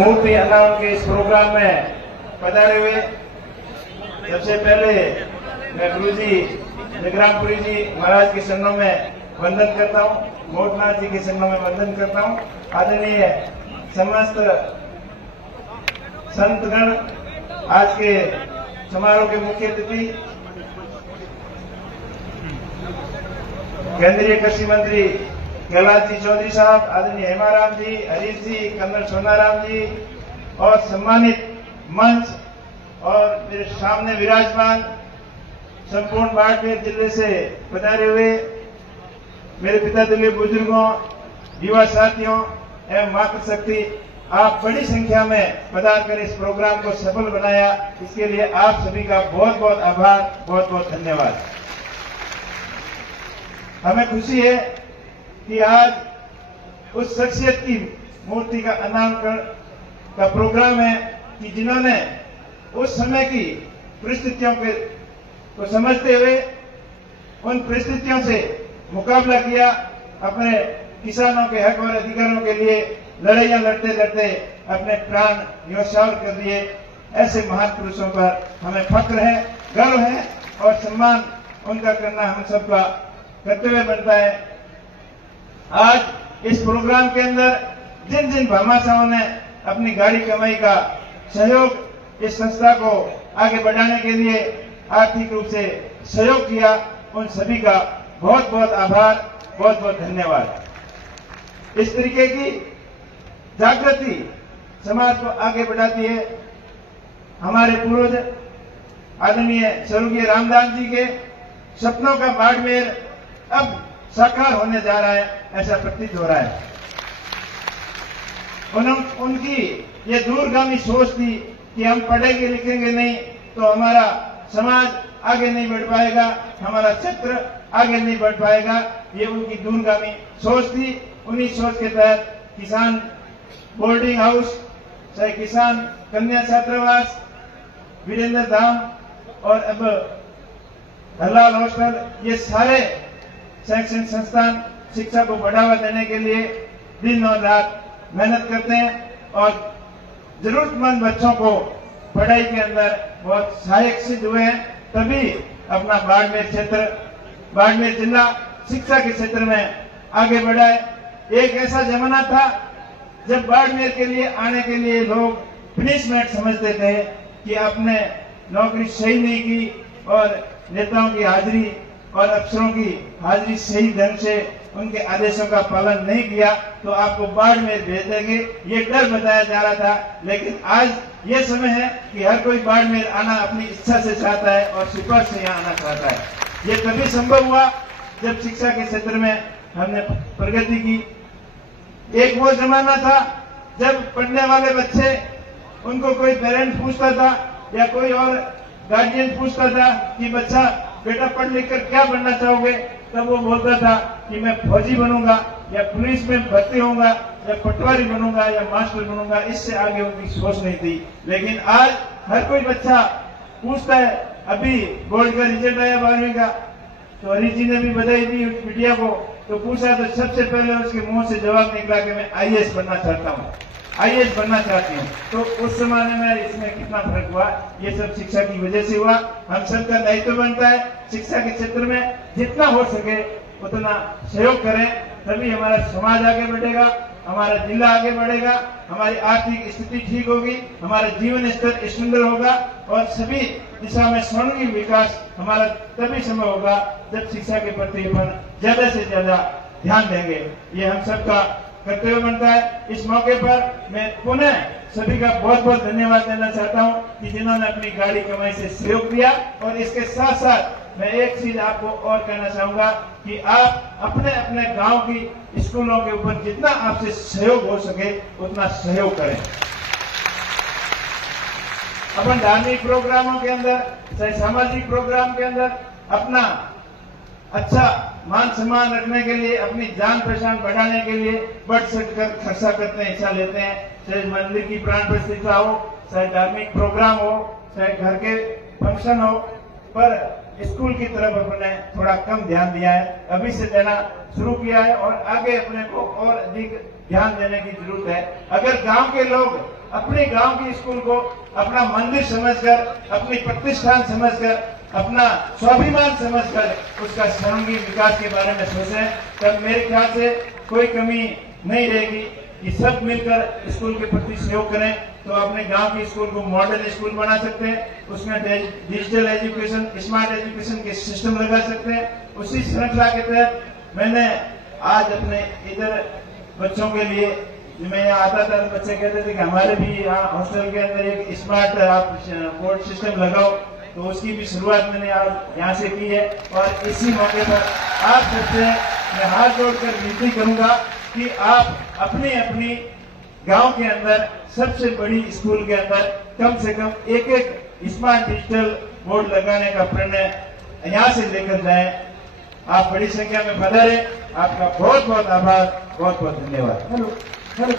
मूर्ति अनावरण के इस प्रोग्राम में पधारे हुए सबसे पहले मैं गुरु जी निगरामपुरी जी महाराज के चरणों में वंदन करता हूँ, मोटनाथ जी के चरणों में वंदन करता हूँ। आदरणीय समस्त संतगण, आज के समारोह के मुख्य अतिथि केंद्रीय कृषि मंत्री कैलाश जी चौधरी साहब, आदरणीय हेमाराम जी, हरीश जी, कर्नल सोनाराम जी और सम्मानित मंच और मेरे सामने विराजमान संपूर्ण बाड़मेर जिले से पधारे हुए मेरे पिता तुल्य बुजुर्गों, युवा साथियों एवं मातृशक्ति, आप बड़ी संख्या में पधार कर इस प्रोग्राम को सफल बनाया, इसके लिए आप सभी का बहुत बहुत आभार, बहुत बहुत धन्यवाद। हमें खुशी है कि आज उस शख्सियत की मूर्ति का अनावरण का प्रोग्राम है कि जिन्होंने उस समय की परिस्थितियों को समझते हुए उन परिस्थितियों से मुकाबला किया, अपने किसानों के हक और अधिकारों के लिए लड़ाइयां लड़ते लड़ते अपने प्राण न्योछावर कर दिए। ऐसे महान पुरुषों पर हमें फक्र है, गर्व है और सम्मान उनका करना हम सबका कर्तव्य बनता है। आज इस प्रोग्राम के अंदर जिन जिन भामाशाहों ने अपनी गाड़ी कमाई का सहयोग इस संस्था को आगे बढ़ाने के लिए आर्थिक रूप से सहयोग किया, उन सभी का बहुत बहुत आभार, बहुत बहुत धन्यवाद। इस तरीके की जागृति समाज को आगे बढ़ाती है। हमारे पूर्वज आदरणीय स्वर्गीय रामदास जी के सपनों का बाड़मेर अब साकार होने जा रहा है, ऐसा प्रतीत हो रहा है। उनकी ये दूरगामी सोच थी कि हम पढ़ेंगे लिखेंगे नहीं तो हमारा समाज आगे नहीं बढ़ पाएगा, हमारा क्षेत्र आगे नहीं बढ़ पाएगा। ये उनकी दूरगामी सोच थी। उन्हीं सोच के तहत किसान बोर्डिंग हाउस, चाहे किसान कन्या छात्रावास, वीरेंद्र धाम और अब हलाल हॉस्टल, ये सारे शैक्षणिक संस्थान शिक्षा को बढ़ावा देने के लिए दिन और रात मेहनत करते हैं और जरूरतमंद बच्चों को पढ़ाई के अंदर बहुत सहायक सिद्ध हुए हैं। तभी अपना बाड़मेर क्षेत्र, बाड़मेर जिला शिक्षा के क्षेत्र में आगे बढ़ा है। एक ऐसा जमाना था जब बाड़मेर के लिए आने के लिए लोग पनिशमेंट समझते थे कि आपने नौकरी सही नहीं की और नेताओं की हाजिरी और अफसरों की हाजिरी सही ढंग से उनके आदेशों का पालन नहीं किया तो आपको बाड़मेर भेज देंगे, ये डर बताया जा रहा था। लेकिन आज ये समय है कि हर कोई बाड़मेर आना अपनी इच्छा से चाहता है और सिफारिश से यहाँ आना चाहता है। ये तभी संभव हुआ जब शिक्षा के क्षेत्र में हमने प्रगति की। एक वो जमाना था जब पढ़ने वाले बच्चे, उनको कोई पेरेंट्स पूछता था या कोई और गार्जियन पूछता था कि बच्चा बेटा पढ़ लिख कर क्या बनना चाहोगे, तब वो बोलता था कि मैं फौजी बनूंगा या पुलिस में भर्ती होऊंगा या पटवारी बनूंगा या मास्टर बनूंगा। इससे आगे उनकी सोच नहीं थी। लेकिन आज हर कोई बच्चा पूछता है। अभी बोर्ड का रिजल्ट आया 12वीं का, तो हरीश जी ने भी बधाई दी मीडिया को, तो पूछा तो सबसे पहले उसके मुंह से जवाब निकला कि मैं आईएएस बनना चाहता हूँ, आईएएस बनना चाहती हूँ। तो उस जमाने में इसमें कितना फर्क हुआ, ये सब शिक्षा की वजह से हुआ। हम सबका दायित्व बनता है शिक्षा के क्षेत्र में जितना हो सके उतना सहयोग करें, तभी हमारा समाज आगे बढ़ेगा, हमारा जिला आगे बढ़ेगा, हमारी आर्थिक स्थिति ठीक होगी, हमारा जीवन स्तर सुंदर होगा और सभी दिशा में स्वर्णिम विकास हमारा तभी संभव होगा जब शिक्षा के प्रति अपन ज्यादा से ज्यादा ध्यान देंगे। ये हम सबका कर्तव्य बनता है। इस मौके पर मैं पुनः सभी का बहुत बहुत धन्यवाद देना चाहता हूं कि जिन्होंने अपनी गाड़ी कमाई से सहयोग दिया। और इसके साथ साथ मैं एक चीज आपको और कहना चाहूंगा कि आप अपने अपने गांव की स्कूलों के ऊपर जितना आपसे सहयोग हो सके उतना सहयोग करें। अपन धार्मिक प्रोग्रामों के अंदर, चाहे सामाजिक प्रोग्राम के अंदर अपना अच्छा मान सम्मान रखने के लिए, अपनी जान पहचान बढ़ाने के लिए बढ़ चढ़ कर खर्चा करते हैं, हिस्सा लेते हैं। चाहे मंदिर की प्राण प्रतिष्ठा हो, चाहे धार्मिक प्रोग्राम हो, चाहे घर के फंक्शन हो, पर स्कूल की तरफ अपने थोड़ा कम ध्यान दिया है, अभी से देना शुरू किया है और आगे अपने को और अधिक ध्यान देने की जरूरत है। अगर गांव के लोग अपने गांव के स्कूल को अपना मंदिर समझकर, अपनी प्रतिष्ठान समझकर, अपना स्वाभिमान समझकर उसका सर्वांगीण विकास के बारे में सोचें, तब मेरे ख्याल से कोई कमी नहीं रहेगी कि सब मिलकर स्कूल के प्रति सहयोग करें तो अपने गांव के स्कूल को मॉडल स्कूल बना सकते हैं। उसमें डिजिटल एजुकेशन, स्मार्ट एजुकेशन के सिस्टम लगा सकते हैं। उसी श्रृंखला के तहत मैंने आज अपने इधर बच्चों के लिए, मैं यहाँ आता था तो बच्चे कहते थे कि हमारे भी यहाँ हॉस्टल के अंदर एक स्मार्ट आप बोर्ड सिस्टम लगाओ, तो उसकी भी शुरुआत मैंने आज यहाँ से की है। और इसी मौके पर आप सबसे मैं हाथ जोड़कर विनती करूंगा कि आप अपनी अपनी गांव के अंदर सबसे बड़ी स्कूल के अंदर कम से कम एक एक स्मार्ट डिजिटल बोर्ड लगाने का प्रणय यहाँ से लेकर जाएं। आप बड़ी संख्या में पधारे। आपका बहुत बहुत आभार, बहुत बहुत धन्यवाद। Hello hello.